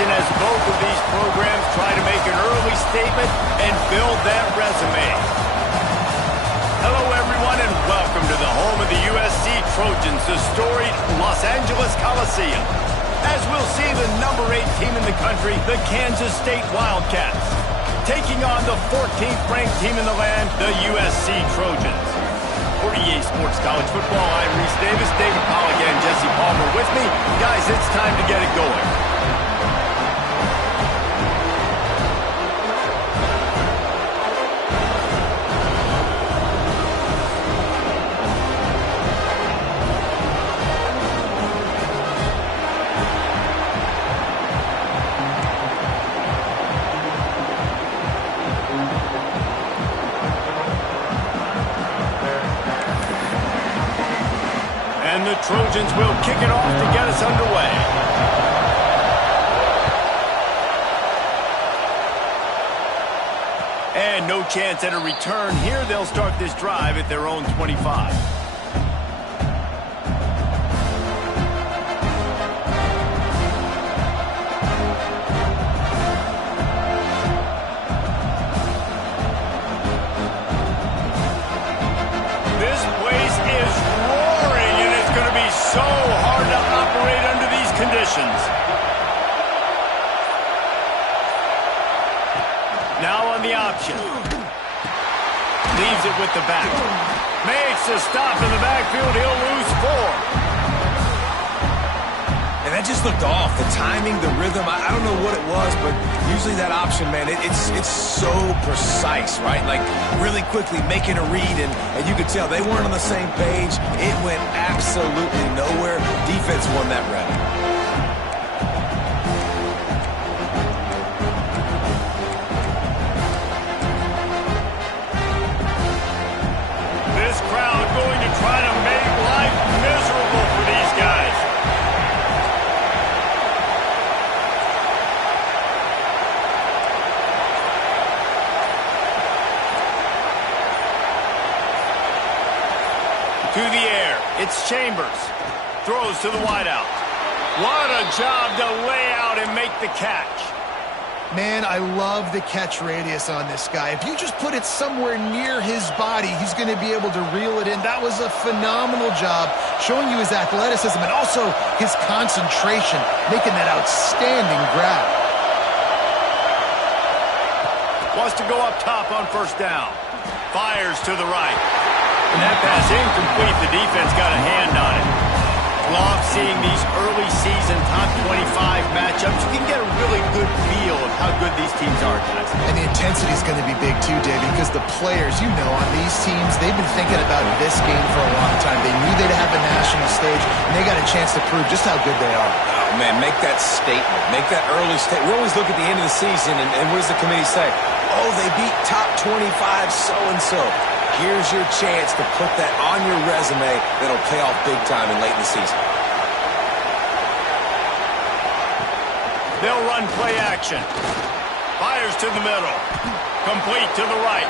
As both of these programs try to make an early statement and build that resume. Hello, everyone, and welcome to the home of the USC Trojans, the storied Los Angeles Coliseum. As we'll see, the number 8 team in the country, the Kansas State Wildcats, taking on the 14th ranked team in the land, the USC Trojans. For EA Sports College Football, I'm Reese Davis, David Pollack, and Jesse Palmer with me. Guys, it's time to get it going. And the Trojans will kick it off to get us underway. And no chance at a return here. They'll start this drive at their own 25. This place is roaring, and it's going to be so hard to operate under these conditions. Now on the option. Leaves it with the back. Makes a stop in the backfield. He'll lose 4. And that just looked off. The timing, the rhythm, I don't know what it was, but usually that option, man, it's so precise, right? Like really quickly making a read, and you could tell they weren't on the same page. It went absolutely nowhere. Defense won that rep. This crowd going to try to make life miserable for these guys. To the air, it's Chambers. Throws to the wideout. What a job to lay out and make the catch. Man, I love the catch radius on this guy. If you just put it somewhere near his body, he's going to be able to reel it in. That was a phenomenal job, showing you his athleticism and also his concentration, making that outstanding grab. Wants to go up top on first down. Fires to the right. And that pass incomplete. The defense got a hand on it. Love seeing these early season top 25 matchups. You can get a really good feel of how good these teams are, guys. And the intensity is going to be big too, David, because the players, you know, on these teams, they've been thinking about this game for a long time. They knew they'd have the national stage, and they got a chance to prove just how good they are. Oh, man, make that statement. Make that early statement. We always look at the end of the season, and what does the committee say? Oh, they beat top 25 so-and-so. Here's your chance to put that on your resume that'll pay off big time and late in the season. They'll run play action. Fires to the middle. Complete to the right.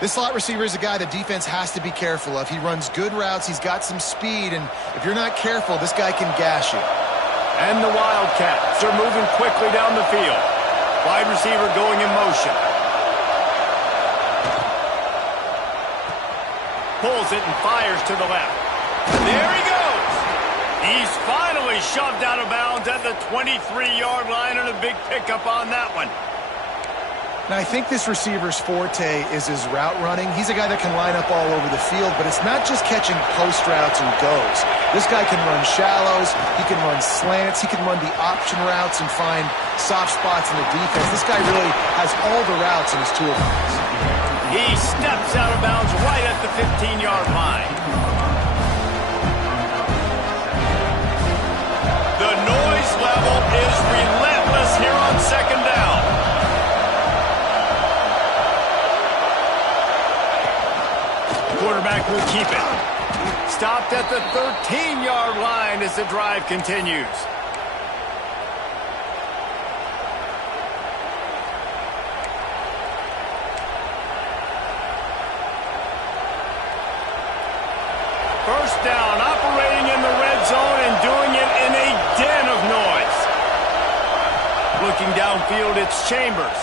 This slot receiver is a guy the defense has to be careful of. He runs good routes, he's got some speed, and if you're not careful, this guy can gash you. And the Wildcats are moving quickly down the field. Wide receiver going in motion. Pulls it and fires to the left. There he goes! He's finally shoved out of bounds at the 23-yard line, and a big pickup on that one. Now, I think this receiver's forte is his route running. He's a guy that can line up all over the field, but it's not just catching post routes and goes. This guy can run shallows, he can run slants, he can run the option routes and find soft spots in the defense. This guy really has all the routes in his toolbox. He steps out of bounds right at the 15-yard line. The noise level is relentless here on second down. Quarterback will keep it. Stopped at the 13-yard line as the drive continues. First down, operating in the red zone and doing it in a den of noise. Looking downfield, it's Chambers.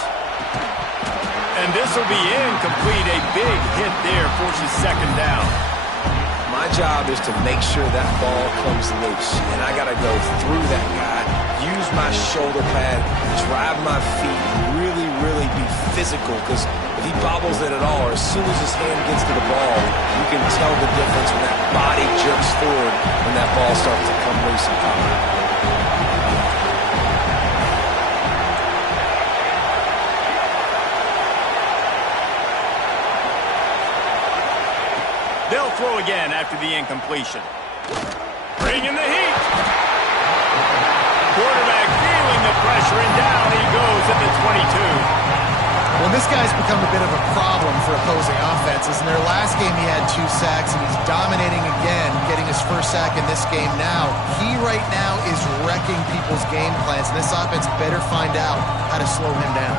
And this will be incomplete. A big hit there forces second down. My job is to make sure that ball comes loose, and I got to go through that guy, use my shoulder pad, drive my feet, really be physical, because if he bobbles it at all, or as soon as his hand gets to the ball, you can tell the difference when that body jerks forward when that ball starts to come loose and pop. They'll throw again after the incompletion. Bringing the heat. Quarterback feeling the pressure, and down he goes at the 22. Well, this guy's become a bit of a problem for opposing offenses. In their last game, he had 2 sacks, and he's dominating again, getting his first sack in this game now. He right now is wrecking people's game plans, and this offense better find out how to slow him down.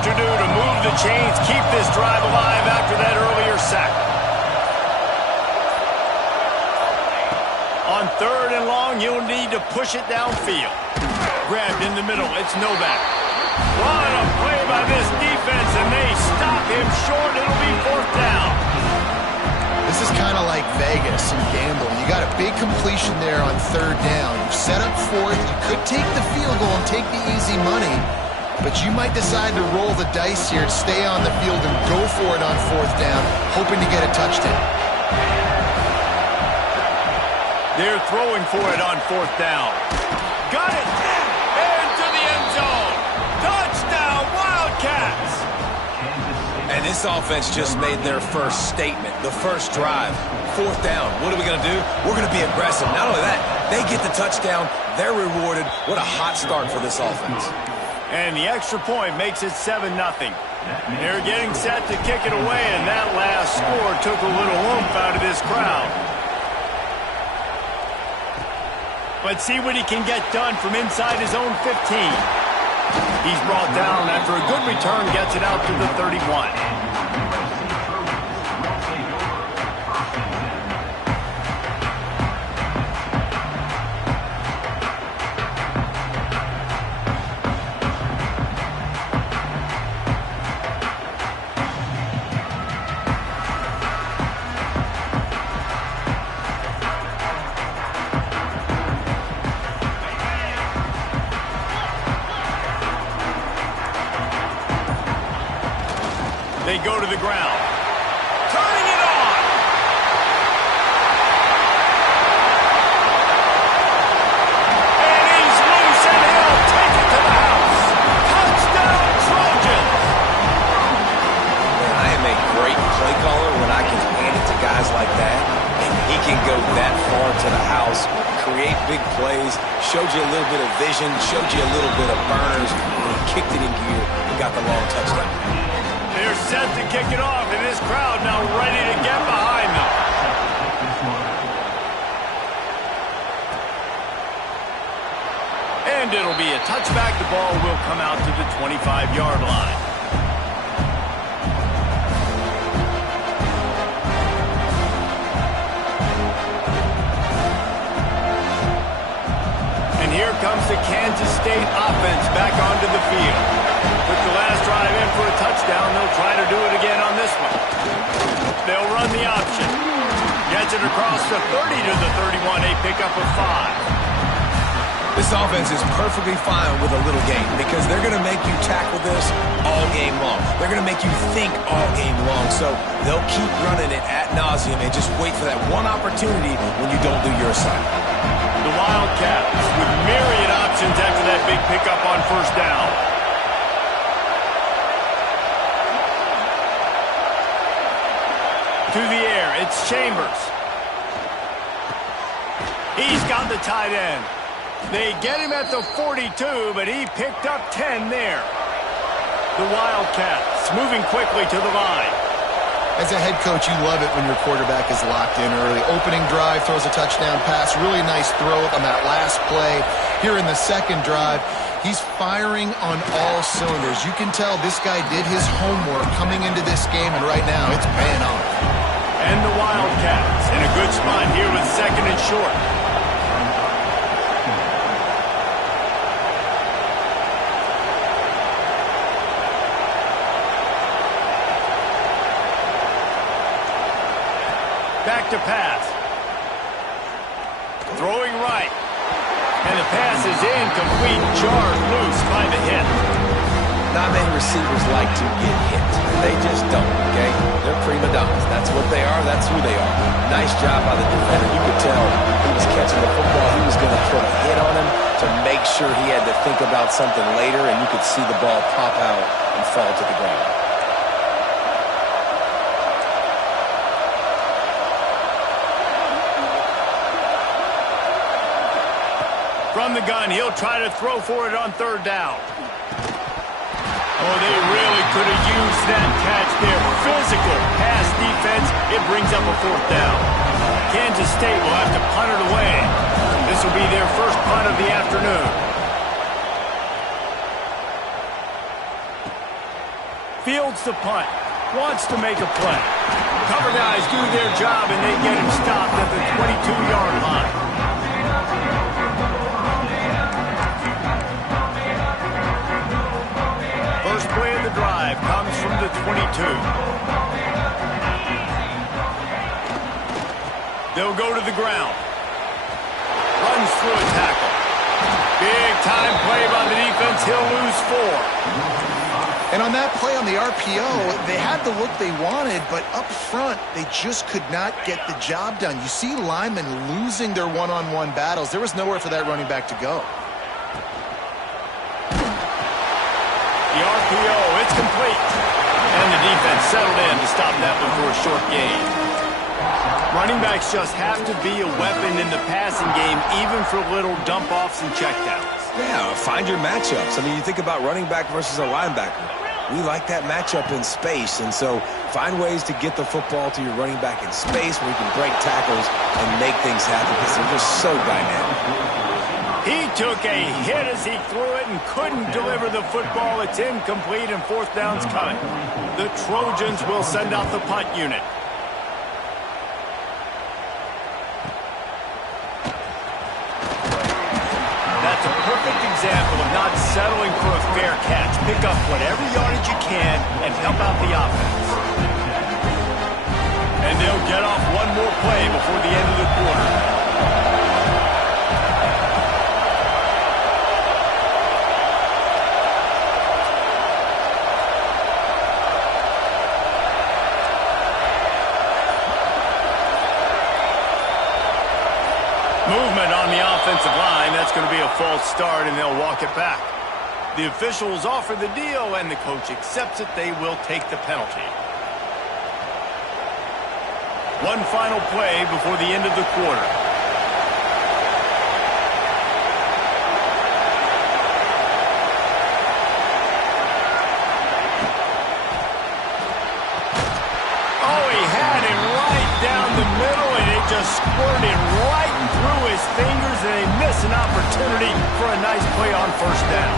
To do to move the chains, keep this drive alive after that earlier sack. On 3rd and long, you'll need to push it downfield. Grabbed in the middle, it's Novak. What a play by this defense, and they stop him short. It'll be 4th down. This is kind of like Vegas and gambling. You got a big completion there on 3rd down. You've set up 4th. You could take the field goal and take the easy money, but you might decide to roll the dice here, stay on the field, and go for it on 4th down, hoping to get a touchdown. They're throwing for it on 4th down. Got it! Into the end zone! Touchdown, Wildcats! And this offense just made their first statement, the first drive. 4th down. What are we going to do? We're going to be aggressive. Not only that, they get the touchdown. They're rewarded. What a hot start for this offense. And the extra point makes it 7-0. They're getting set to kick it away, and that last score took a little oomph out of this crowd. But see what he can get done from inside his own 15. He's brought down after a good return, gets it out to the 31. They go to the ground. Turning it on. And he's loose, and he'll take it to the house. Touchdown, Trojans. Man, I am a great play caller when I can hand it to guys like that, and he can go that far to the house, create big plays, showed you a little bit of vision, showed you a little bit of burners, and he kicked it in gear and got the long touchdown. They're set to kick it off, and this crowd now ready to get behind them. And it'll be a touchback. The ball will come out to the 25-yard line. And here comes the Kansas State offense back onto the field. Took the last drive in for a touchdown. They'll try to do it again on this one. They'll run the option. Gets it across the 30 to the 31. A pickup of 5. This offense is perfectly fine with a little game because they're going to make you tackle this all game long. They're going to make you think all game long. So they'll keep running it ad nauseum and just wait for that one opportunity when you don't do your assignment. The Wildcats with myriad options after that big pickup on first down. To the air, it's Chambers. He's got the tight end. They get him at the 42, but he picked up 10 there. The Wildcats moving quickly to the line. As a head coach, you love it when your quarterback is locked in early. Opening drive, throws a touchdown pass. Really nice throw on that last play. Here in the second drive, he's firing on all cylinders. You can tell this guy did his homework coming into this game, and right now it's paying off. And the Wildcats in a good spot here with second and short. Back to pass. Throwing right. And the pass is incomplete. Jarred loose by the hit. Not many receivers like to get hit. They just don't, okay? They're prima donnas. That's what they are. That's who they are. Nice job by the defender. You could tell he was catching the football. He was going to put a hit on him to make sure he had to think about something later, and you could see the ball pop out and fall to the ground. From the gun, he'll try to throw for it on third down. Oh, they really could have used that catch there. Physical pass defense. It brings up a fourth down. Kansas State will have to punt it away. This will be their first punt of the afternoon. Fields the punt. Wants to make a play. Cover guys do their job, and they get him stopped at the 22-yard line. First play of the drive comes from the 22. They'll go to the ground. Runs through a tackle. Big time play by the defense. He'll lose 4. And on that play on the RPO, they had the look they wanted, but up front, they just could not get the job done. You see linemen losing their one-on-one battles. There was nowhere for that running back to go. The RPO, it's complete. And the defense settled in to stop that one for a short gain. Running backs just have to be a weapon in the passing game, even for little dump-offs and checkdowns. Yeah, find your matchups. I mean, you think about running back versus a linebacker. We like that matchup in space, and so find ways to get the football to your running back in space where you can break tackles and make things happen because they're just so dynamic. He took a hit as he threw it and couldn't deliver the football. It's incomplete and fourth down's coming. The Trojans will send out the punt unit. That's a perfect example of not settling for a fair catch. Pick up whatever yardage you can and help out the offense. And they'll get off one more play before the end of the quarter. Movement on the offensive line. That's going to be a false start, and they'll walk it back. The officials offer the deal, and the coach accepts it. They will take the penalty. One final play before the end of the quarter. Oh, he had him right down the middle, and it just squirted right through his fingers, and they miss an opportunity for a nice play on first down.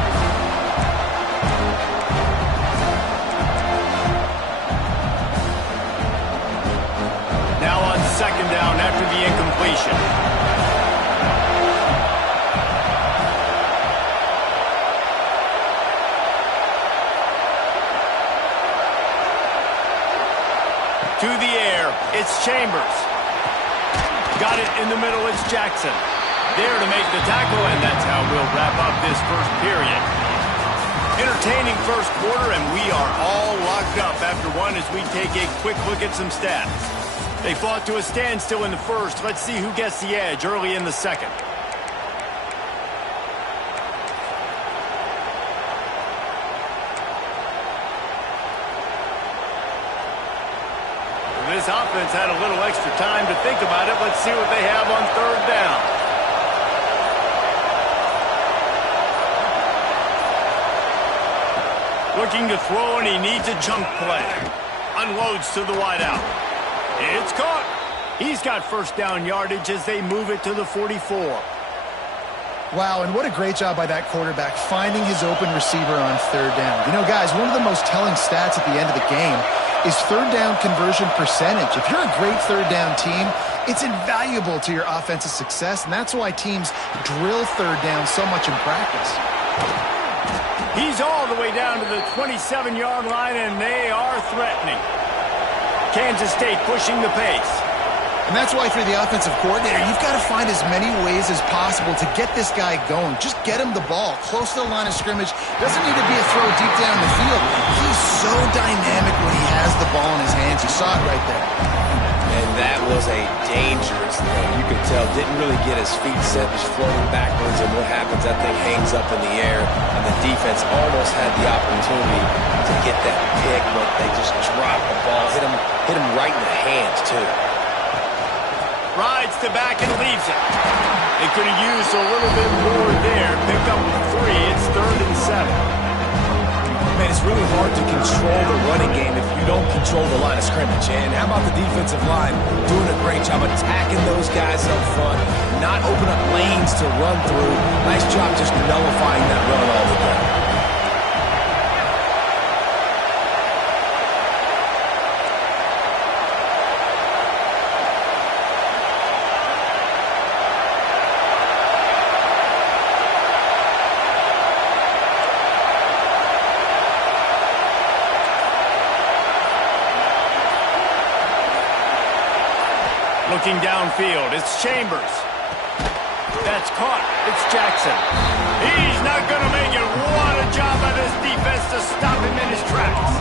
Now on second down after the incompletion. To the air, it's Chambers. Got it in the middle, it's Jackson. There to make the tackle, and that's how we'll wrap up this first period. Entertaining first quarter, and we are all locked up after one as we take a quick look at some stats. They fought to a standstill in the first. Let's see who gets the edge early in the second. This offense had a little extra time to think about it. Let's see what they have on third down. Looking to throw, and he needs a jump play. Unloads to the wideout. It's caught. He's got first down yardage as they move it to the 44. Wow, and what a great job by that quarterback finding his open receiver on third down. You know, guys, one of the most telling stats at the end of the game is third down conversion percentage. If you're a great third down team, it's invaluable to your offensive success, and that's why teams drill third down so much in practice. He's all the way down to the 27-yard line, and they are threatening. Kansas State pushing the pace. And that's why, if you're the offensive coordinator, you've got to find as many ways as possible to get this guy going. Just get him the ball close to the line of scrimmage. Doesn't need to be a throw deep down the field. He's so dynamic when he has the ball in his hands. You saw it right there. And that was a dangerous throw. You could tell, didn't really get his feet set, was floating backwards, and what happens, that thing hangs up in the air, and the defense almost had the opportunity to get that pick, but they just dropped the ball, hit him right in the hands, too. Rides to back and leaves it. They could have used a little bit more there. Pick up 3. It's 3rd and 7. Man, it's really hard to control the running game if you don't control the line of scrimmage. And how about the defensive line doing a great job attacking those guys up front, not open up lanes to run through. Nice job just nullifying that run altogether. Looking downfield, it's Chambers. That's caught. It's Jackson. He's not going to make it. What a job by this defense to stop him in his tracks.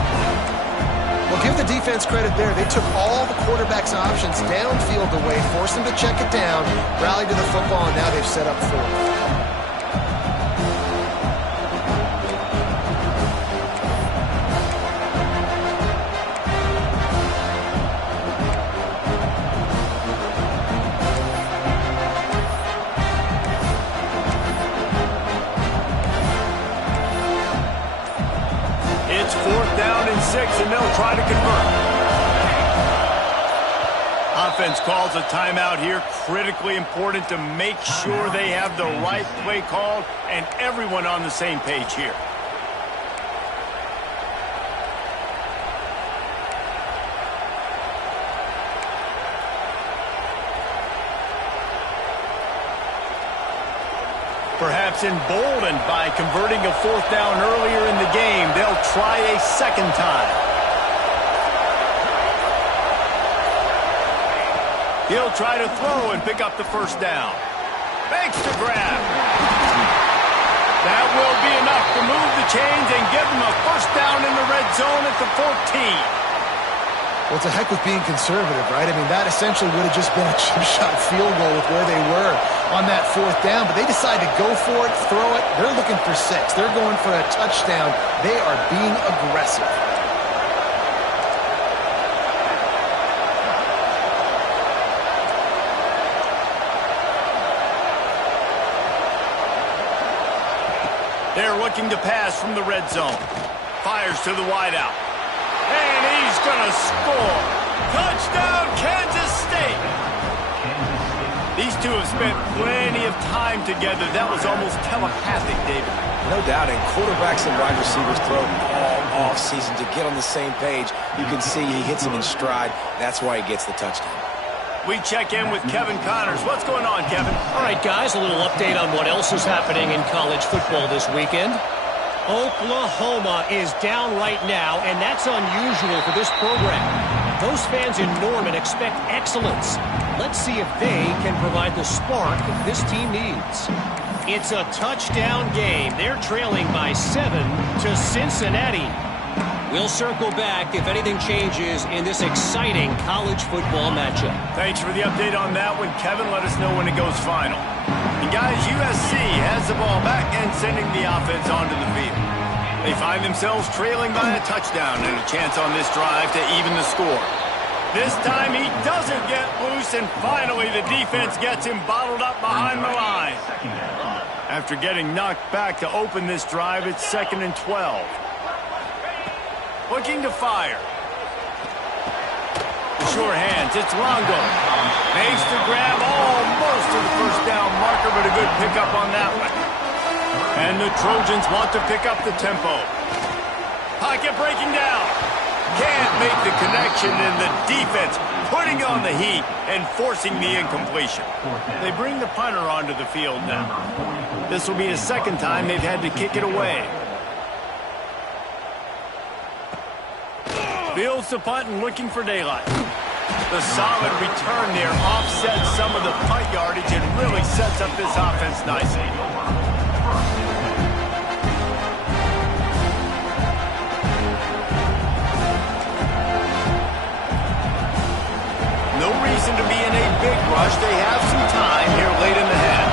Well, give the defense credit there. They took all the quarterback's options downfield away, forced him to check it down, rallied to the football, and now they've set up 4th. It's 4th down and 6, and they'll try to convert. Offense calls a timeout here. Critically important to make sure they have the right play called and everyone on the same page here. Perhaps emboldened by converting a 4th down earlier in the game, they'll try a second time. He'll try to throw and pick up the first down. Makes the grab. That will be enough to move the chains and give them a first down in the red zone at the 14. Well, to heck with being conservative, right? I mean, that essentially would have just been a chip shot field goal with where they were on that 4th down, but they decided to go for it, throw it. They're looking for 6. They're going for a touchdown. They are being aggressive. They're looking to pass from the red zone. Fires to the wideout. And he's going to score. Touchdown, Kansas State. These two have spent plenty of time together. That was almost telepathic, David. No doubt, and quarterbacks and wide receivers throw all off-season to get on the same page. You can see he hits him in stride. That's why he gets the touchdown. We check in with Kevin Connors. What's going on, Kevin? All right, guys, a little update on what else is happening in college football this weekend. Oklahoma is down right now, and that's unusual for this program. Those fans in Norman expect excellence. Let's see if they can provide the spark this team needs. It's a touchdown game. They're trailing by 7 to Cincinnati. We'll circle back if anything changes in this exciting college football matchup. Thanks for the update on that one, Kevin. Let us know when it goes final. And guys, USC has the ball back and sending the offense onto the field. They find themselves trailing by a touchdown and a chance on this drive to even the score. This time he doesn't get loose, and finally the defense gets him bottled up behind the line. After getting knocked back to open this drive, it's 2nd and 12. Looking to fire. The sure hands, it's Longo. Makes the grab almost to the first down marker, but a good pickup on that one. And the Trojans want to pick up the tempo. Pocket breaking down. Can't make the connection, and the defense putting on the heat and forcing the incompletion. They bring the punter onto the field now. This will be the second time they've had to kick it away. Fields the punt and looking for daylight. The solid return there offsets some of the punt yardage and really sets up this offense nicely. No reason to be in a big rush. They have some time here late in the half.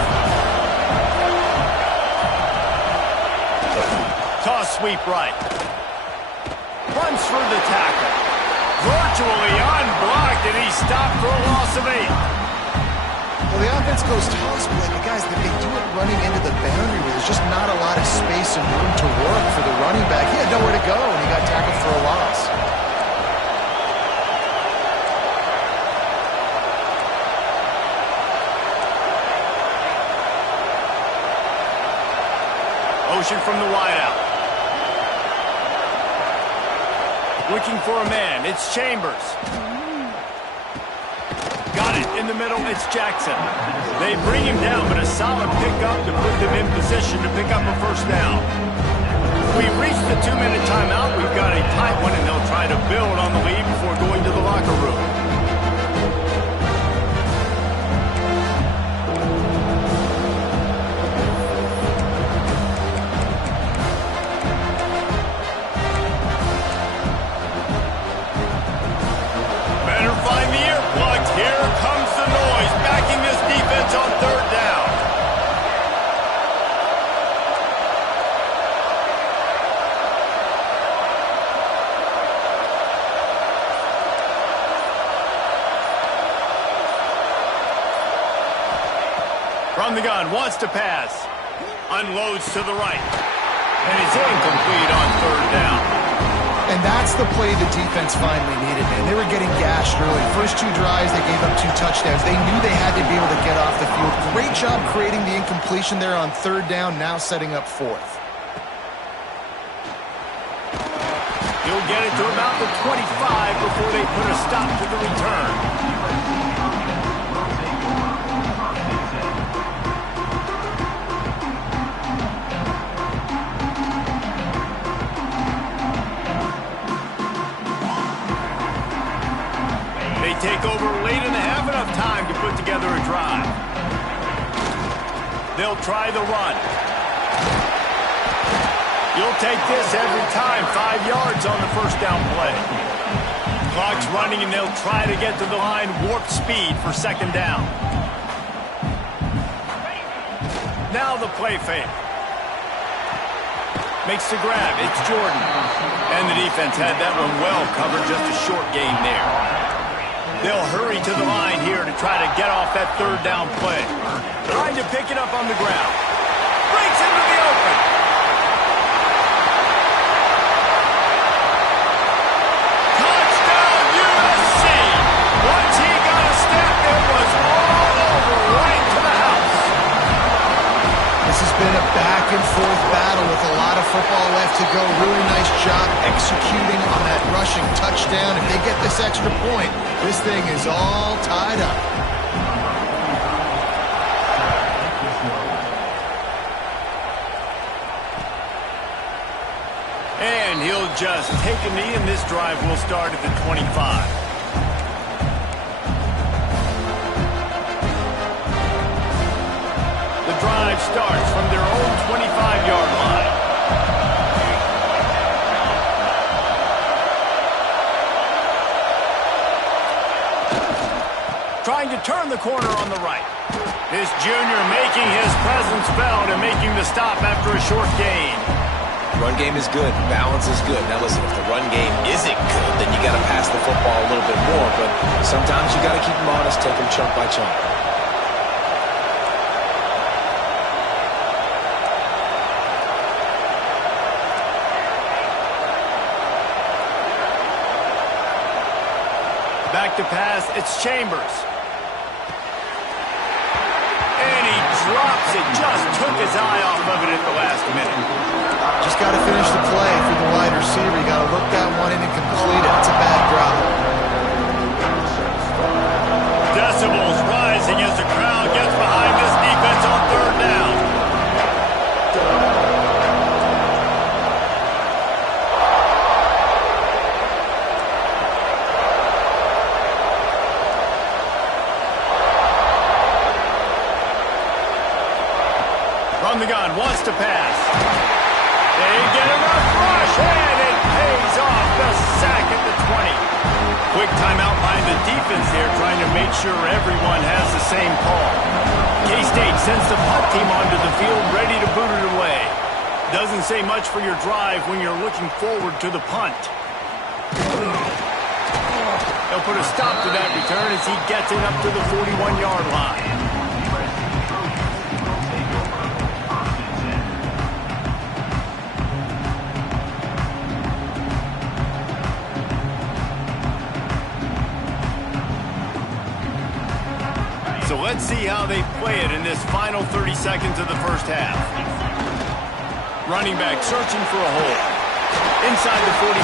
Toss sweep right. Runs for the tackle. Virtually unblocked, and he's stopped for a loss of 8. Well, the offense goes toss play, but guys, they do it running into the boundary where there's just not a lot of space and room to work for the running back. He had nowhere to go, and he got tackled for a loss. Motion from the wideout. Looking for a man. It's Chambers. Got it in the middle. It's Jackson. They bring him down, but a solid pickup to put them in position to pick up a first down. We reached the 2-minute timeout. We've got a tight one, and they'll try to build on the lead before going to the locker room. Here comes the noise, backing this defense on 3rd down. From the gun, wants to pass. Unloads to the right. And it's incomplete on 3rd down. And that's the play the defense finally needed, man. They were getting gashed early. First 2 drives, they gave up 2 touchdowns. They knew they had to be able to get off the field. Great job creating the incompletion there on 3rd down, now setting up 4th. He'll get it to about the 25 before they put a stop to the return. Take over late in the half, enough time to put together a drive. They'll try the run. You'll take this every time. 5 yards on the first down play. Clock's running, and they'll try to get to the line. Warp speed for 2nd down. Now the play fake. Makes the grab. It's Jordan. And the defense had that one well covered. Just a short gain there. They'll hurry to the line here to try to get off that 3rd down play. Trying to pick it up on the ground. Breaks into the open. Touchdown USC. Once he got a step, it was all over. back and forth battle with a lot of football left to go. Really nice job executing on that rushing touchdown. If they get this extra point, this thing is all tied up. And he'll just take a knee, and this drive will start at the 25. The drive starts from their own 25-yard line. Trying to turn the corner on the right. This junior making his presence felt and making the stop after a short gain. Run game is good. Balance is good. Now listen, if the run game isn't good, then you got to pass the football a little bit more. But sometimes you got to keep them honest, take them chunk by chunk. Back to pass, it's Chambers. And he drops it, just took his eye off of it at the last minute. Just got to finish the play for the wide receiver. You got to look that one in and complete it. It's a bad drop. Decibels rising as the crowd gets behind this defense on third down. From the gun, wants to pass. They get enough rush, and it pays off. The sack at the 20. Quick timeout by the defense there, trying to make sure everyone has the same call. K-State sends the punt team onto the field, ready to boot it away. Doesn't say much for your drive when you're looking forward to the punt. They'll put a stop to that return as he gets it up to the 41-yard line. So let's see how they play it in this final 30 seconds of the first half. Running back searching for a hole. Inside the 45.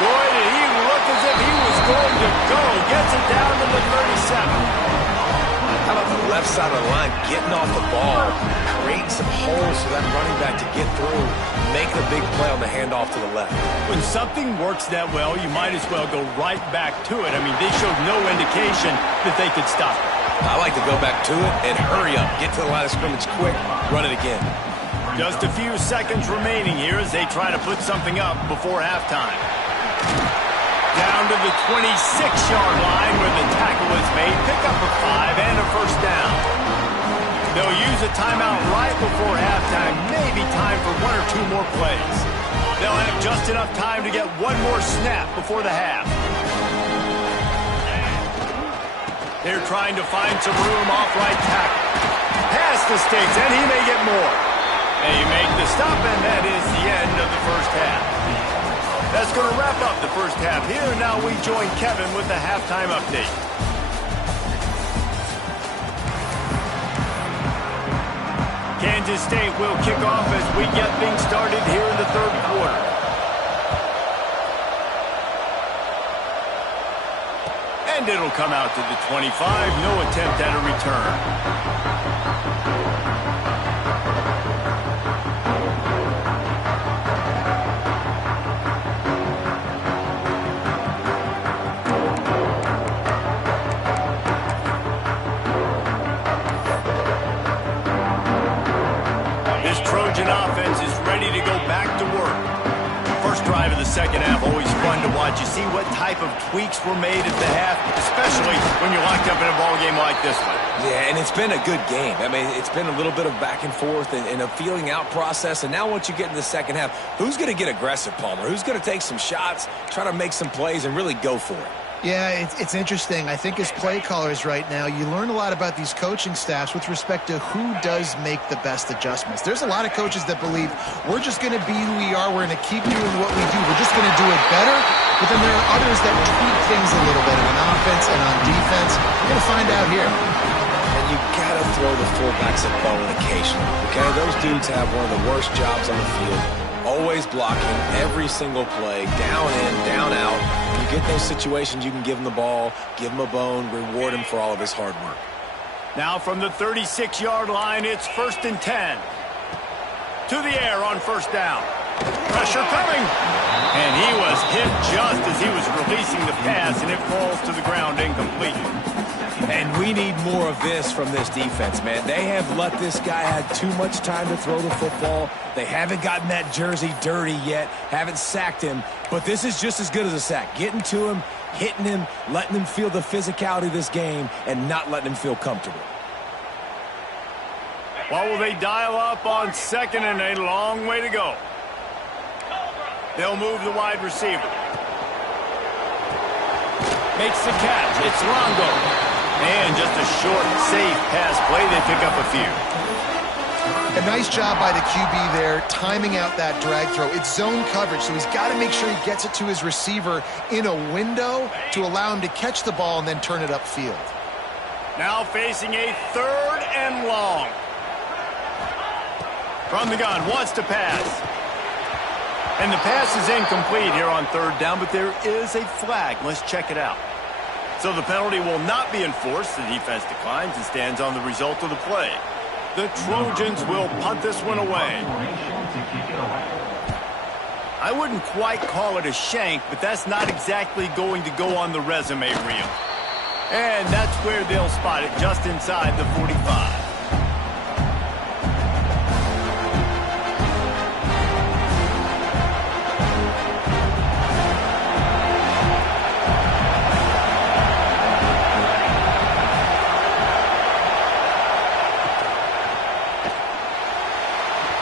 Boy, did he look as if he was going to go. Gets it down to the 37. How about the left side of the line getting off the ball, creating some holes for that running back to get through, make a big play on the handoff to the left. When something works that well, you might as well go right back to it. I mean, they showed no indication that they could stop it. I like to go back to it and hurry up. Get to the line of scrimmage quick, run it again. Just a few seconds remaining here as they try to put something up before halftime. Down to the 26-yard line where the tackle is made. Pick up a 5 and a first down. They'll use a timeout right before halftime. Maybe time for one or two more plays. They'll have just enough time to get one more snap before the half. They're trying to find some room off right tackle. Past the stakes, and he may get more. They make the stop, and that is the end of the first half. That's going to wrap up the first half here. Now we join Kevin with the halftime update. Kansas State will kick off as we get things started here in the third quarter. And it'll come out to the 25. No attempt at a return. This Trojan offense is ready to go back to work. First drive of the second half, always fun to watch. You see what type of tweaks were made at the half, especially when you're locked up in a ball game like this one. Yeah, and it's been a good game. I mean, it's been a little bit of back and forth and a feeling out process. And now once you get in the second half, who's going to get aggressive, Palmer? Who's going to take some shots, try to make some plays, and really go for it? Yeah, it's interesting. I think as play callers right now, you learn a lot about these coaching staffs with respect to who does make the best adjustments. There's a lot of coaches that believe we're just going to be who we are. We're going to keep doing what we do. We're just going to do it better. But then there are others that tweak things a little bit on offense and on defense. We're going to find out here. And you got to throw the fullbacks a bone occasionally, okay? Those dudes have one of the worst jobs on the field, always blocking every single play, down in, down out. When you get those situations, you can give him the ball, give him a bone, reward him for all of his hard work. Now from the 36-yard line, it's 1st and 10. To the air on 1st down. Pressure coming. And he was hit just as he was releasing the pass, and it falls to the ground incomplete. And we need more of this from this defense, man. They have let this guy have too much time to throw the football. They haven't gotten that jersey dirty yet, haven't sacked him. But this is just as good as a sack. Getting to him, hitting him, letting him feel the physicality of this game, and not letting him feel comfortable. Well, will they dial up on 2nd and a long way to go? They'll move the wide receiver. Makes the catch. It's Longo. And just a short, safe pass play. They pick up a few. A nice job by the QB there, timing out that drag throw. It's zone coverage, so he's got to make sure he gets it to his receiver in a window to allow him to catch the ball and then turn it upfield. Now facing a 3rd and long. From the gun, wants to pass. And the pass is incomplete here on 3rd down, but there is a flag. Let's check it out. So the penalty will not be enforced. The defense declines and stands on the result of the play. The Trojans will punt this one away. I wouldn't quite call it a shank, but that's not exactly going to go on the resume reel. And that's where they'll spot it, just inside the 45.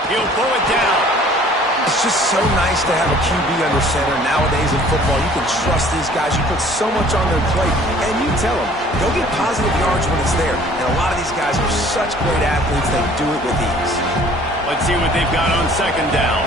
He'll pull it down. It's just so nice to have a QB under center. Nowadays in football, you can trust these guys. You put so much on their plate, and you tell them, go get positive yards when it's there. And a lot of these guys are such great athletes, they do it with ease. Let's see what they've got on 2nd down.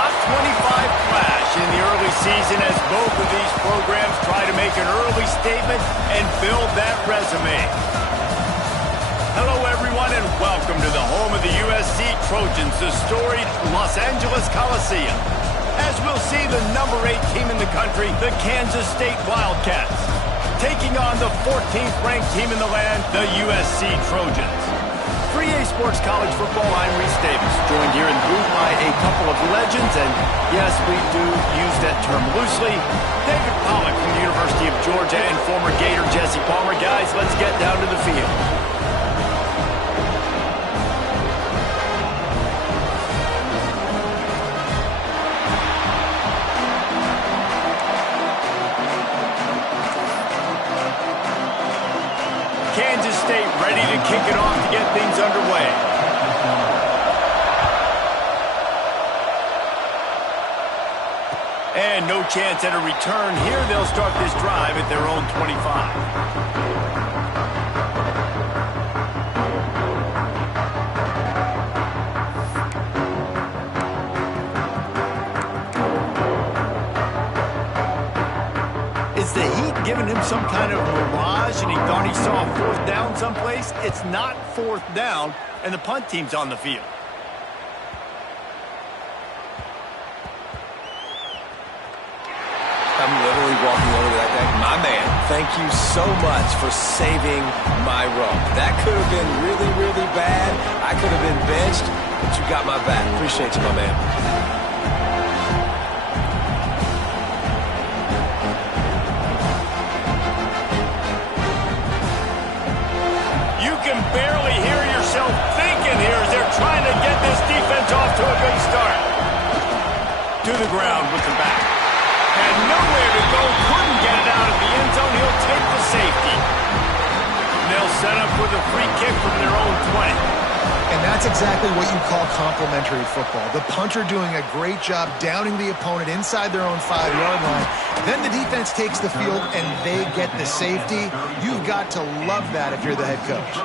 top 25 clash in the early season as both of these programs try to make an early statement and build that resume. Hello, everyone, and welcome to the home of the USC Trojans, the storied Los Angeles Coliseum. As we'll see the number 8 team in the country, the Kansas State Wildcats, taking on the 14th ranked team in the land, the USC Trojans. For EA Sports College Football, I'm Ritf, joined here in the booth by a couple of legends, and yes, we do use that term loosely. David Pollack from the University of Georgia and former Gator Jesse Palmer. Guys, let's get down to the field. Kansas State ready to kick it off to get things underway. And no chance at a return here. They'll start this drive at their own 25. Is the heat giving him some kind of mirage and he thought he saw a 4th down someplace? It's not 4th down, and the punt team's on the field. I'm literally walking over to that guy. My man, thank you so much for saving my rump. That could have been really, really bad. I could have been benched, but you got my back. Appreciate you, my man. Barely hear yourself thinking here as they're trying to get this defense off to a good start. To the ground with the back. Had nowhere to go, couldn't get it out of the end zone. He'll take the safety. And they'll set up with a free kick from their own 20. And that's exactly what you call complementary football. The punter doing a great job downing the opponent inside their own 5-yard line. Then the defense takes the field and they get the safety. You've got to love that if you're the head coach.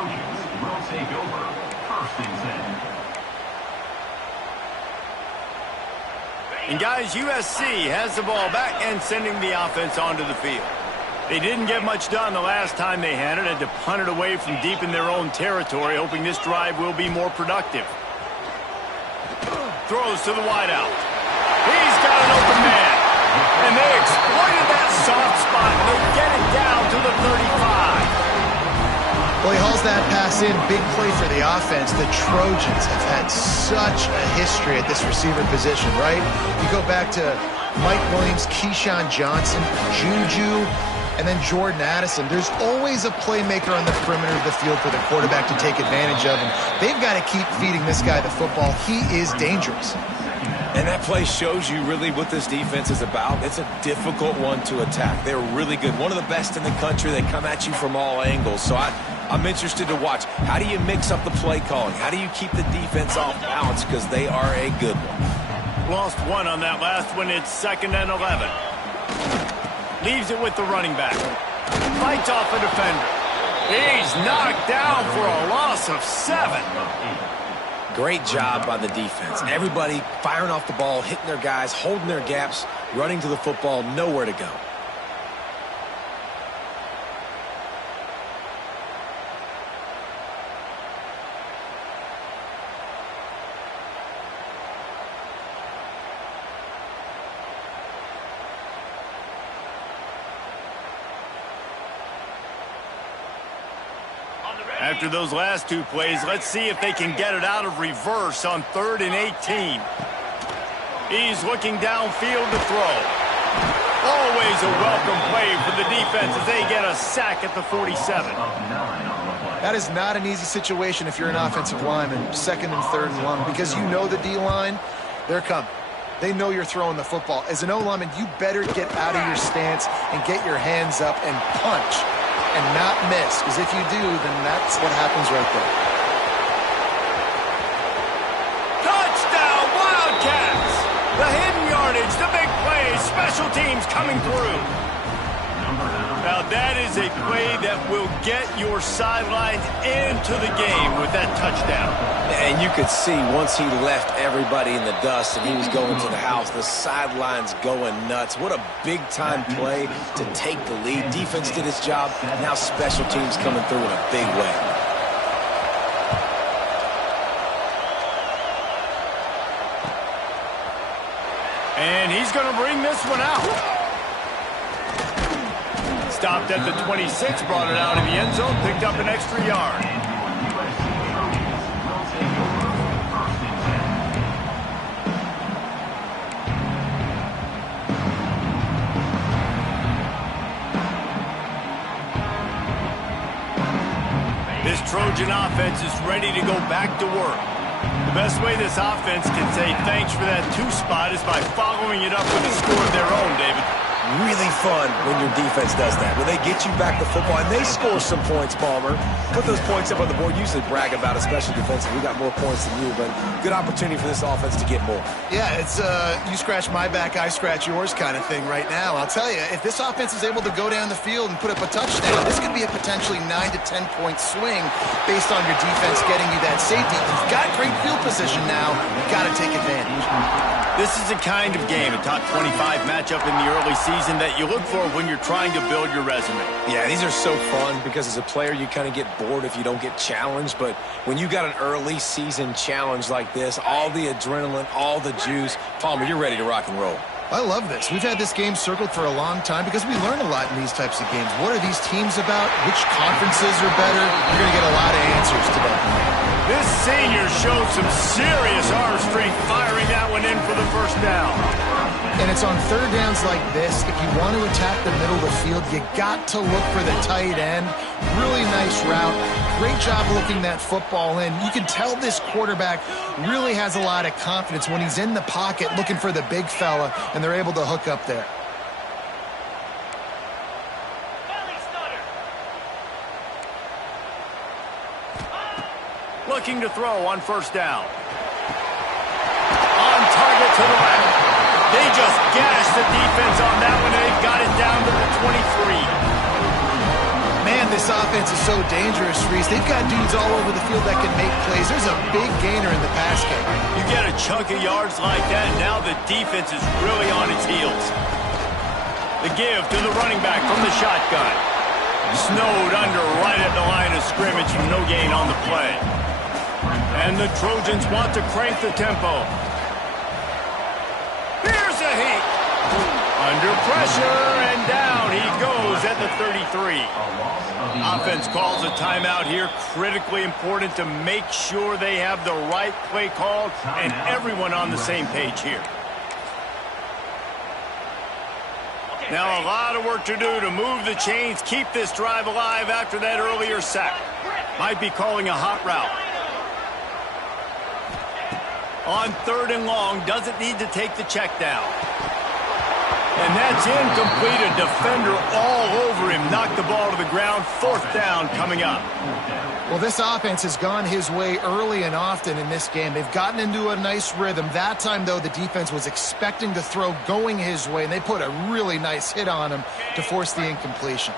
And guys, USC has the ball back and sending the offense onto the field. They didn't get much done the last time they had it. Had to punt it away from deep in their own territory, hoping this drive will be more productive. Throws to the wideout. He's got an open man. And they exploited that soft spot. They get it down to the 35. Well, he hauls that pass in. Big play for the offense. The Trojans have had such a history at this receiver position, right? You go back to Mike Williams, Keyshawn Johnson, Juju, and then Jordan Addison. There's always a playmaker on the perimeter of the field for the quarterback to take advantage of, and they've got to keep feeding this guy the football. He is dangerous. And that play shows you really what this defense is about. It's a difficult one to attack. They're really good. One of the best in the country. They come at you from all angles. So I'm interested to watch. How do you mix up the play calling? How do you keep the defense off balance? Because they are a good one. Lost one on that last one. It's 2nd and 11. Leaves it with the running back. Fights off a defender. He's knocked down for a loss of 7. Great job by the defense. Everybody firing off the ball, hitting their guys, holding their gaps, running to the football, nowhere to go. After those last 2 plays, let's see if they can get it out of reverse on 3rd and 18. He's looking downfield to throw. Always a welcome play for the defense as they get a sack at the 47. That is not an easy situation if you're an offensive lineman, 2nd and 3rd and long, because you know the D-line, they're coming. They know you're throwing the football. As an O-lineman, you better get out of your stance and get your hands up and punch and not miss, because if you do, then that's what happens right there. Touchdown, Wildcats! The hidden yardage, the big plays, special teams coming through. Now that is a play that will get your sidelines into the game with that touchdown. And you could see once he left everybody in the dust and he was going to the house, the sidelines going nuts. What a big-time play to take the lead. Defense did its job. Now special teams coming through in a big way. And he's going to bring this one out. Stopped at the 26, brought it out in the end zone, picked up an extra yard. This Trojan offense is ready to go back to work. The best way this offense can say thanks for that 2 spot is by following it up with a score of their own, David. Really fun when your defense does that. When they get you back to football, and they score some points, Palmer. Put those points up on the board. Usually brag about, especially defensive. We got more points than you, but good opportunity for this offense to get more. Yeah, it's you scratch my back, I scratch yours kind of thing right now. I'll tell you, if this offense is able to go down the field and put up a touchdown, this could be a potentially 9 to 10 point swing based on your defense getting you that safety. You've got great field position now. You've got to take advantage. This is the kind of game, a top 25 matchup in the early season that you look for when you're trying to build your resume. Yeah, these are so fun because as a player, you kind of get bored if you don't get challenged. But when you got an early season challenge like this, all the adrenaline, all the juice, Palmer, you're ready to rock and roll. I love this. We've had this game circled for a long time because we learn a lot in these types of games. What are these teams about? Which conferences are better? You're going to get a lot of answers to that. This senior showed some serious arm strength firing that one in for the first down. And it's on third downs like this. If you want to attack the middle of the field, you got to look for the tight end. Really nice route. Great job looking that football in. You can tell this quarterback really has a lot of confidence when he's in the pocket looking for the big fella, and they're able to hook up there. Looking to throw on first down. On target to the left. They just gashed the defense on that one. They've got it down to the 23. Man, this offense is so dangerous, Reese. They've got dudes all over the field that can make plays. There's a big gainer in the pass game. You get a chunk of yards like that, now the defense is really on its heels. The give to the running back from the shotgun. Snowed under right at the line of scrimmage. No gain on the play. And the Trojans want to crank the tempo. Here's a heat. Under pressure, and down he goes at the 33. Offense calls a timeout here. Critically important to make sure they have the right play called and everyone on the same page here. Now a lot of work to do to move the chains, keep this drive alive after that earlier sack. Might be calling a hot route. On third and long, doesn't need to take the check down. And that's incomplete. A defender all over him. Knocked the ball to the ground. Fourth down coming up. Well, this offense has gone his way early and often in this game. They've gotten into a nice rhythm. That time, though, the defense was expecting to throw going his way, and they put a really nice hit on him to force the incompletion.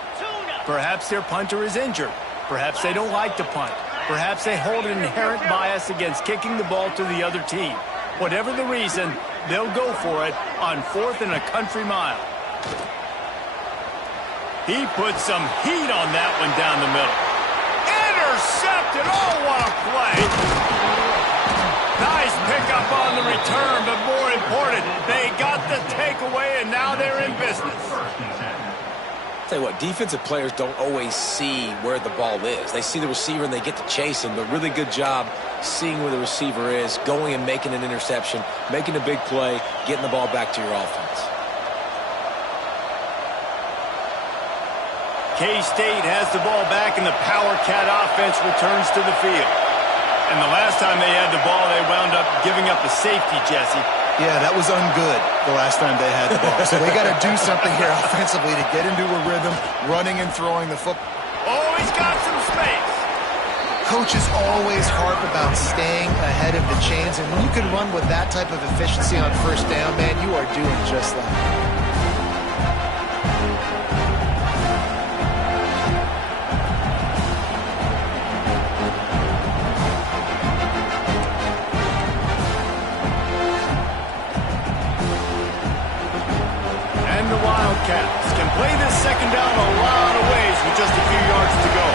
Perhaps their punter is injured. Perhaps they don't like to punt. Perhaps they hold an inherent bias against kicking the ball to the other team. Whatever the reason, they'll go for it on fourth and a country mile. He put some heat on that one down the middle. Intercepted! Oh, what a play! Nice pickup on the return, but more important, they got the takeaway, and now they're in business. Tell you what, defensive players don't always see where the ball is. They see the receiver and they get to chase him, but really good job seeing where the receiver is, going and making an interception, making a big play, getting the ball back to your offense. K-State has the ball back, and the Power Cat offense returns to the field. And the last time they had the ball, they wound up giving up a safety, Jesse. Yeah, that was ungood the last time they had the ball. So they got to do something here offensively to get into a rhythm, running and throwing the football. Oh, he's got some space. Coaches always harp about staying ahead of the chains, and when you can run with that type of efficiency on first down, man, you are doing just that. Wildcats can play this second down a lot of ways with just a few yards to go.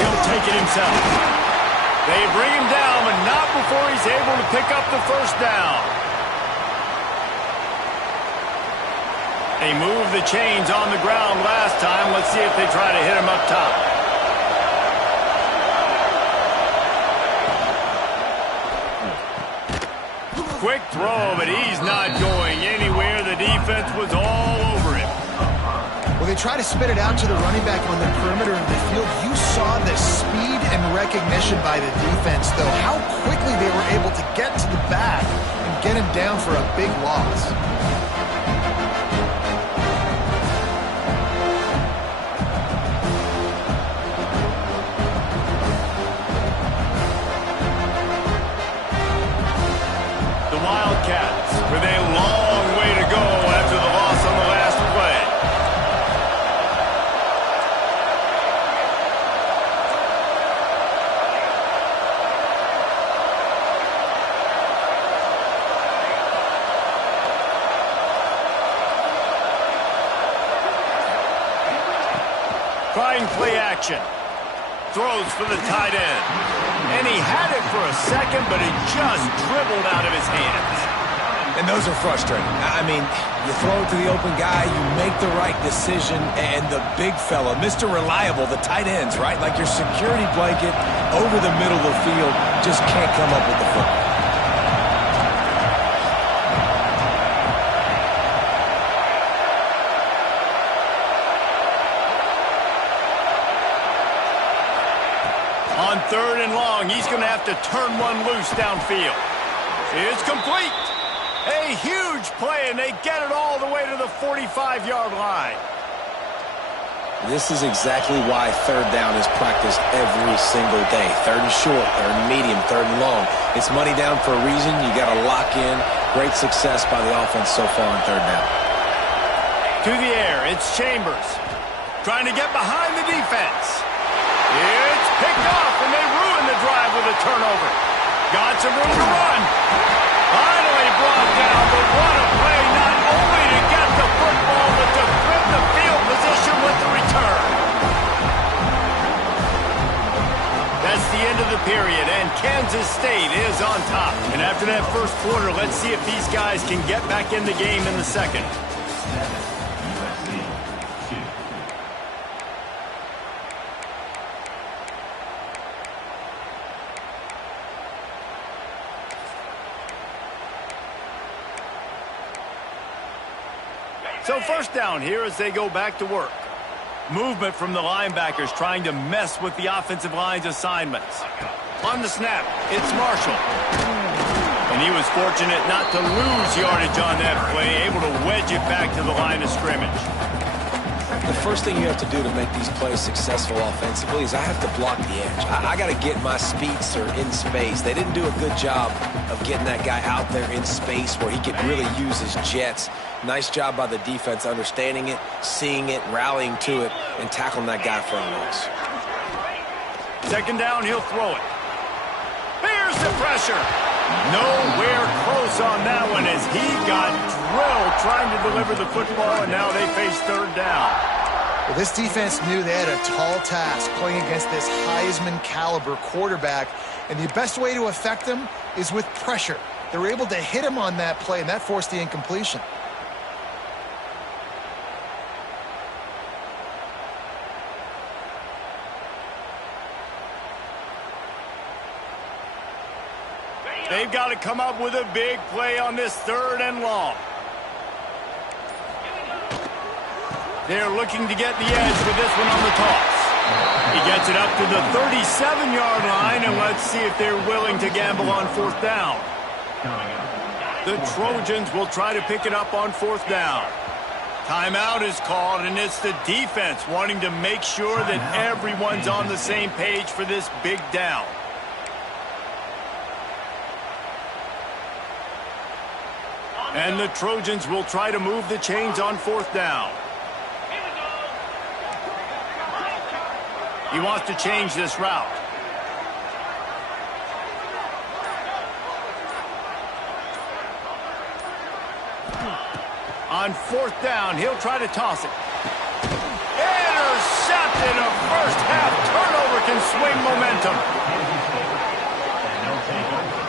He'll take it himself. They bring him down, but not before he's able to pick up the first down. They moved the chains on the ground last time. Let's see if they try to hit him up top. Quick throw, but he's not going anywhere. The defense was all over him. Well, they try to spit it out to the running back on the perimeter of the field. You saw the speed and recognition by the defense, though. How quickly they were able to get to the back and get him down for a big loss. Wildcats with a long way to go after the loss on the last play. Trying play action. Throws for the tight end. And he had it for a second, but it just dribbled out of his hands. And those are frustrating. I mean, you throw it to the open guy, you make the right decision, and the big fella, Mr. Reliable, the tight ends, right? Like your security blanket over the middle of the field, just can't come up with the football. On 3rd and long, he's going to have to turn one loose downfield. It's complete. A huge play, and they get it all the way to the 45-yard line. This is exactly why 3rd down is practiced every single day. 3rd and short, 3rd and medium, 3rd and long. It's money down for a reason. You got to lock in. Great success by the offense so far on 3rd down. To the air, it's Chambers. Trying to get behind the defense. It's picked off, and they ruin the drive with a turnover. Got some room to run. Finally brought down, but what a play, not only to get the football, but to flip the field position with the return. That's the end of the period, and Kansas State is on top. And after that first quarter, let's see if these guys can get back in the game in the second. So first down here as they go back to work. Movement from the linebackers trying to mess with the offensive line's assignments. On the snap, it's Marshall. And he was fortunate not to lose yardage on that play, able to wedge it back to the line of scrimmage. The first thing you have to do to make these plays successful offensively is I have to block the edge. I got to get my speedster in space. They didn't do a good job of getting that guy out there in space where he could really use his jets. Nice job by the defense understanding it, seeing it, rallying to it, and tackling that guy for a loss. Second down, he'll throw it. Here's the pressure. Nowhere close on that one as he got drilled trying to deliver the football, and now they face 3rd down. Well, this defense knew they had a tall task playing against this Heisman-caliber quarterback, and the best way to affect him is with pressure. They were able to hit him on that play, and that forced the incompletion. They've got to come up with a big play on this 3rd and long. They're looking to get the edge with this one on the toss. He gets it up to the 37-yard line, and let's see if they're willing to gamble on 4th down. The Trojans will try to pick it up on 4th down. Timeout is called, and it's the defense wanting to make sure that everyone's on the same page for this big down. And the Trojans will try to move the chains on 4th down. He wants to change this route. On 4th down, he'll try to toss it. Intercepted. A first half turnover can swing momentum.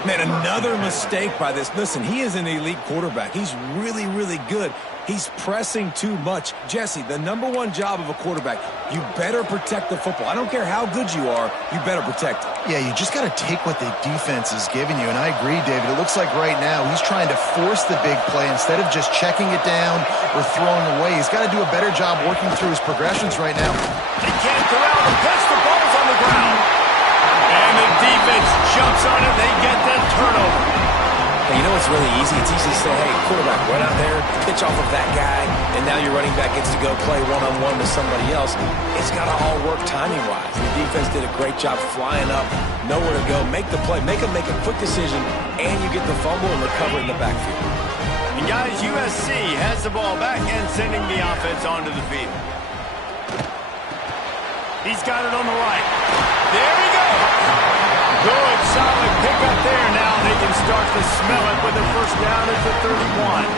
Man, another mistake by this. Listen, he is an elite quarterback. He's really, really good. He's pressing too much. Jesse, the #1 job of a quarterback, you better protect the football. I don't care how good you are, you better protect it. Yeah, you just got to take what the defense is giving you. And I agree, David. It looks like right now he's trying to force the big play instead of just checking it down or throwing away. He's got to do a better job working through his progressions right now. He can't corral the pitch. The ball's on the ground. And the defense jumps on it. They get that turnover. Hey, you know what's really easy? It's easy to say, hey, quarterback, run out there, pitch off of that guy, and now your running back gets to go play one-on-one with somebody else. It's got to all work timing-wise. The defense did a great job flying up, nowhere to go, make the play, make a quick decision, and you get the fumble and recover in the backfield. And guys, USC has the ball back and sending the offense onto the field. He's got it on the right. There he goes. Good, solid pickup there. Now they can start to smell it with a first down at the 31.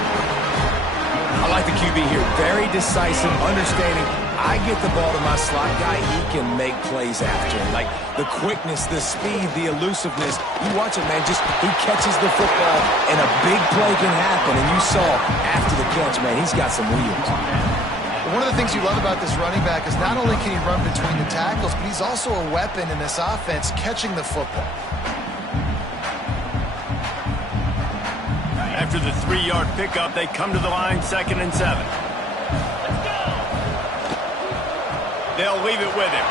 I like the QB here. Very decisive, understanding. I get the ball to my slot guy. He can make plays after him. Like the quickness, the speed, the elusiveness. You watch it, man. Just he catches the football, and a big play can happen. And you saw after the catch, man, he's got some wheels. One of the things you love about this running back is not only can he run between the tackles, but he's also a weapon in this offense catching the football. After the 3-yard pickup, they come to the line, 2nd and 7. They'll leave it with him.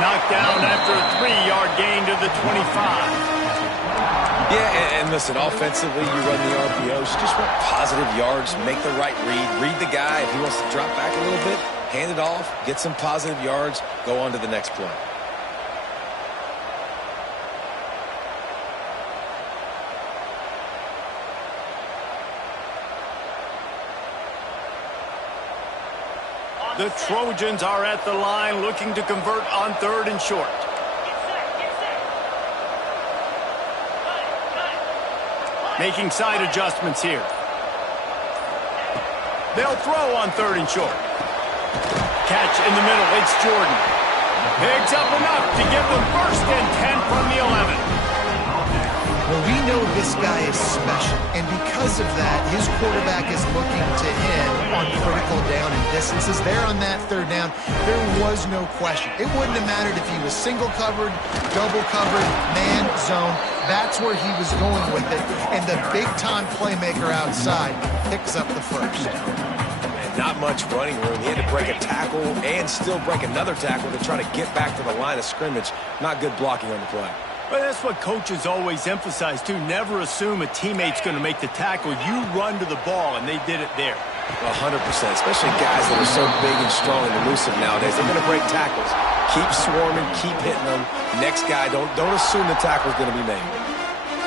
Knocked down after a 3-yard gain to the 25. Yeah, and listen, offensively, you run the RPOs. You just want positive yards, make the right read the guy. If he wants to drop back a little bit, hand it off, get some positive yards, go on to the next play. The Trojans are at the line looking to convert on 3rd and short. Making side adjustments here. They'll throw on 3rd and short. Catch in the middle. It's Jordan. Picks up enough to give them 1st and 10 from the 11. Well, we know this guy is special, and because of that, his quarterback is looking to him on critical down and distances. There on that 3rd down, there was no question. It wouldn't have mattered if he was single covered, double covered, man, zone. That's where he was going with it, and the big-time playmaker outside picks up the 1st. Not much running room. He had to break a tackle and still break another tackle to try to get back to the line of scrimmage. Not good blocking on the play. But that's what coaches always emphasize, too. Never assume a teammate's going to make the tackle. You run to the ball, and they did it there. 100%, especially guys that are so big and strong and elusive nowadays. They're going to break tackles. Keep swarming, keep hitting them. Next guy, don't assume the tackle's going to be made.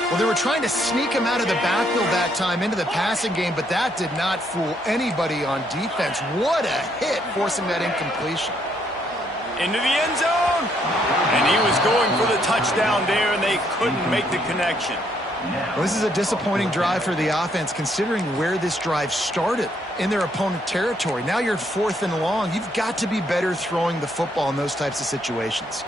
Well, they were trying to sneak him out of the backfield that time into the passing game, but that did not fool anybody on defense. What a hit, forcing that incompletion. Into the end zone. And he was going for the touchdown there, and they couldn't make the connection. Well, this is a disappointing drive for the offense, considering where this drive started in their opponent territory. Now you're 4th and long. You've got to be better throwing the football in those types of situations.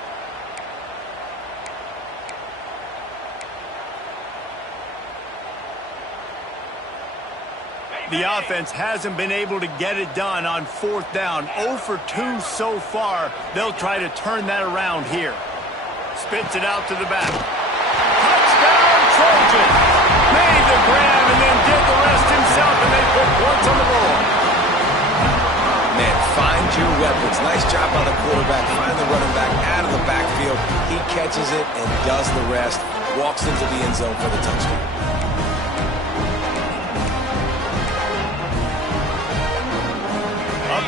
The offense hasn't been able to get it done on 4th down. 0 for 2 so far. They'll try to turn that around here. Spits it out to the back. Touchdown, Trojans! Made the grab and then did the rest himself, and they put points on the board. Man, find your weapons. Nice job by the quarterback. Find the running back out of the backfield. He catches it and does the rest. Walks into the end zone for the touchdown.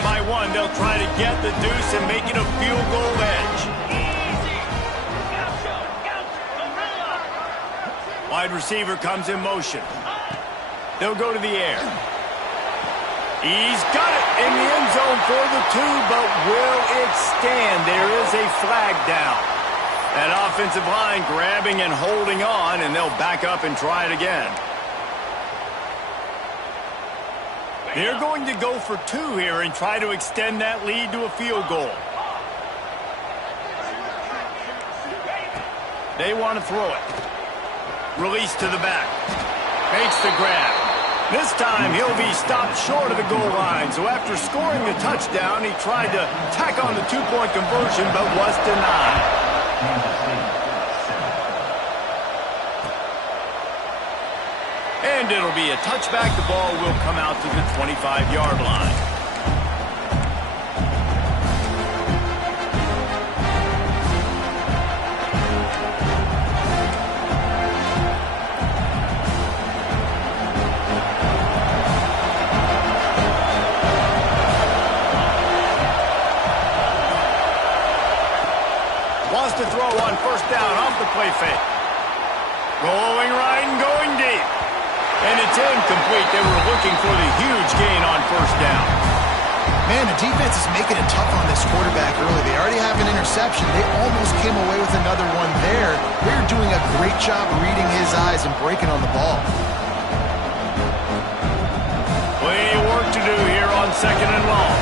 By 1, they'll try to get the deuce and make it a field goal edge. Wide receiver comes in motion. They'll go to the air. He's got it in the end zone for the two, but will it stand? There is a flag down. That offensive line grabbing and holding on, and they'll back up and try it again. They're going to go for two here and try to extend that lead to a field goal. They want to throw it. Release to the back. Makes the grab. This time he'll be stopped short of the goal line. So after scoring the touchdown, he tried to tack on the two-point conversion but was denied. And it'll be a touchback. The ball will come out to the 25-yard line. Wants to throw on first down off the play fake. Going right and going deep. And it's incomplete. They were looking for the huge gain on first down. Man, the defense is making it tough on this quarterback early. They already have an interception. They almost came away with another one there. They're doing a great job reading his eyes and breaking on the ball. Plenty of work to do here on second and long.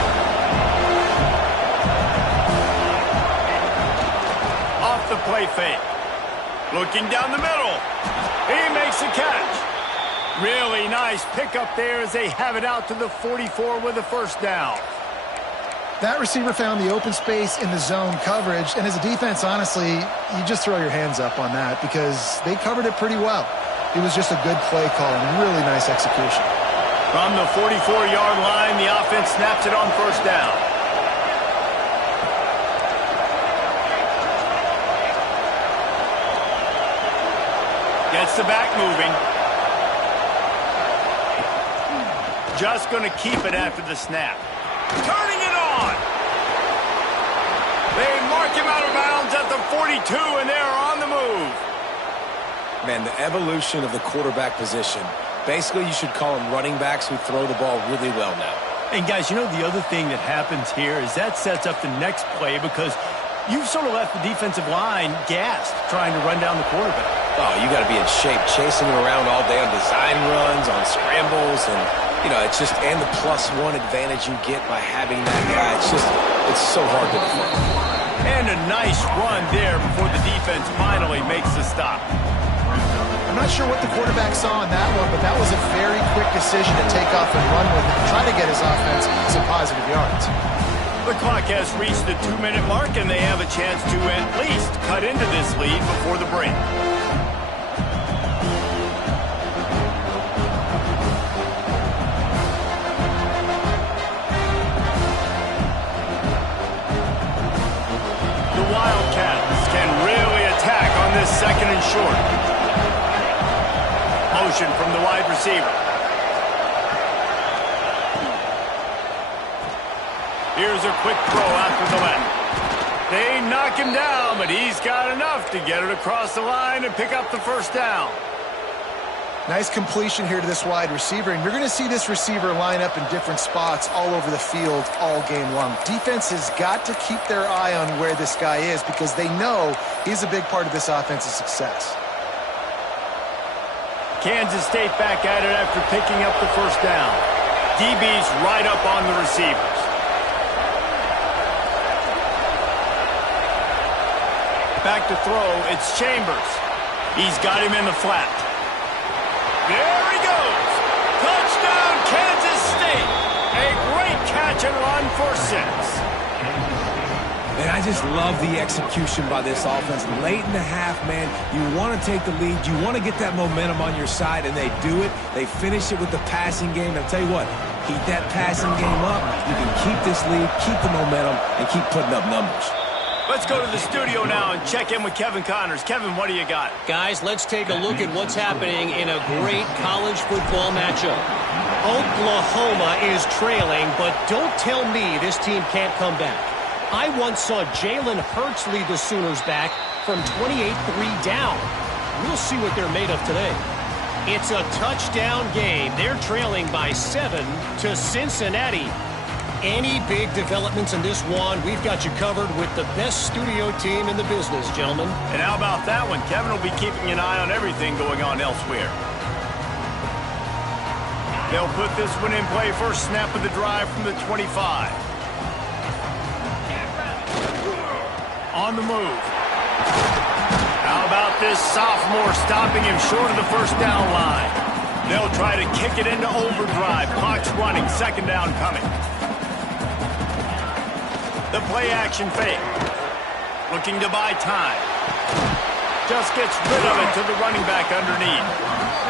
Off the play fake. Looking down the middle. He makes a catch. Really nice pickup there as they have it out to the 44 with a first down. That receiver found the open space in the zone coverage, and as a defense, honestly, you just throw your hands up on that because they covered it pretty well. It was just a good play call and really nice execution. From the 44-yard line, the offense snaps it on first down. Gets the back moving. Just going to keep it after the snap. Turning it on. They mark him out of bounds at the 42, and they're on the move. Man, the evolution of the quarterback position. Basically, you should call them running backs who throw the ball really well now. And, guys, you know the other thing that happens here is that sets up the next play because you've sort of left the defensive line gassed trying to run down the quarterback. Oh, you got to be in shape, chasing him around all day on design runs, on scrambles, and, you know, it's just, and the +1 advantage you get by having that guy. It's so hard to defend. And a nice run there before the defense finally makes the stop. I'm not sure what the quarterback saw on that one, but that was a very quick decision to take off and run with it and try to get his offense some positive yards. The clock has reached the 2-minute mark, and they have a chance to at least cut into this lead before the break. The Wildcats can really attack on this second and short. Motion from the wide receiver. Here's a quick throw after the left. They knock him down, but he's got enough to get it across the line and pick up the first down. Nice completion here to this wide receiver, and you're going to see this receiver line up in different spots all over the field all game long. Defense has got to keep their eye on where this guy is because they know he's a big part of this offense's success. Kansas State back at it after picking up the first down. DB's right up on the receivers. Back to throw, it's Chambers. He's got him in the flat. There he goes. Touchdown, Kansas State. A great catch and run for 6. And I just love the execution by this offense. Late in the half, man, you want to take the lead. You want to get that momentum on your side, and they do it. They finish it with the passing game. I'll tell you what, keep that passing game up. You can keep this lead, keep the momentum, and keep putting up numbers. Let's go to the studio now and check in with Kevin Connors. Kevin, what do you got? Guys, let's take a look at what's happening in a great college football matchup. Oklahoma is trailing, but don't tell me this team can't come back. I once saw Jalen Hurts lead the Sooners back from 28-3 down. We'll see what they're made of today. It's a touchdown game. They're trailing by 7 to Cincinnati. any big developments in this one, we've got you covered with the best studio team in the business, gentlemen. And how about that one? Kevin will be keeping an eye on everything going on elsewhere. They'll put this one in play. First snap of the drive from the 25. On the move. How about this sophomore stopping him short of the first down line? They'll try to kick it into overdrive. Clock's running. Second down coming. The play action fake. Looking to buy time. Just gets rid of it to the running back underneath.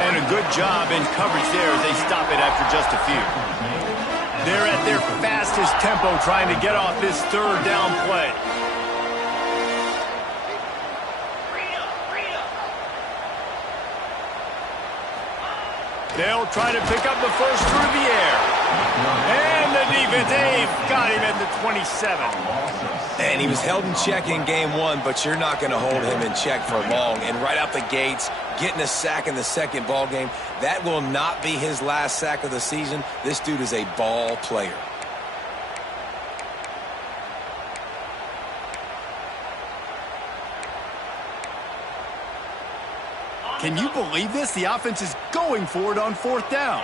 And a good job in coverage there as they stop it after just a few. They're at their fastest tempo trying to get off this third down play. They'll try to pick up the first through the air. And the defense, they've got him at the 27. And he was held in check in game one, but you're not going to hold him in check for long. And right out the gates, getting a sack in the second ball game, that will not be his last sack of the season. This dude is a ball player. Can you believe this? The offense is going for it on fourth down.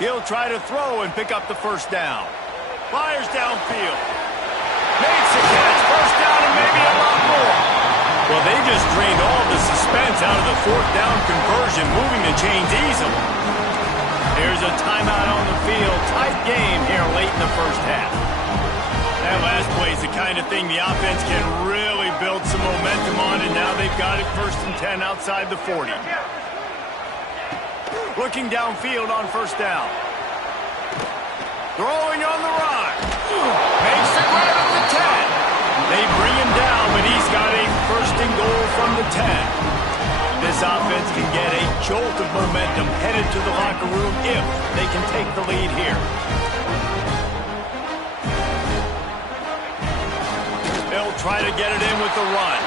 He'll try to throw and pick up the first down. Fires downfield. Makes a catch. First down and maybe a lot more. Well, they just drained all the suspense out of the fourth down conversion, moving the chains easily. Here's a timeout on the field. Tight game here late in the first half. That last play is the kind of thing the offense can really build some momentum on, and now they've got it 1st and 10 outside the 40. Looking downfield on first down. Throwing on the run. Makes the grab at the 10. They bring him down, but he's got a 1st and goal from the 10. This offense can get a jolt of momentum headed to the locker room if they can take the lead here. They'll try to get it in with the run.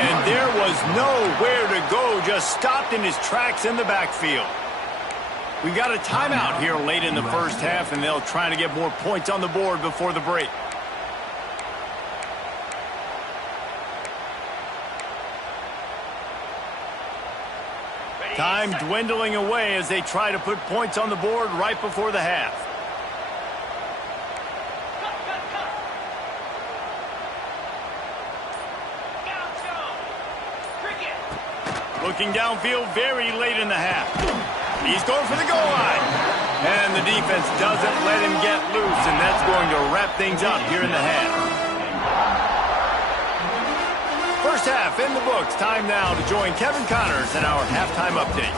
And there was nowhere to go, just stopped in his tracks in the backfield. We've got a timeout here late in the first half, and they'll try to get more points on the board before the break. Time dwindling away as they try to put points on the board right before the half. Looking downfield very late in the half. He's going for the goal line. And the defense doesn't let him get loose, and that's going to wrap things up here in the half. First half in the books. Time now to join Kevin Connors in our halftime update.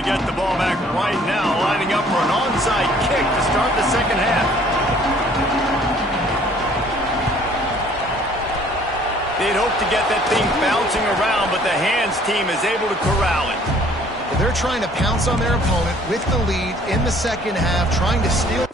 Get the ball back right now, lining up for an onside kick to start the second half. They'd hope to get that thing bouncing around, but the hands team is able to corral it. They're trying to pounce on their opponent with the lead in the second half, trying to steal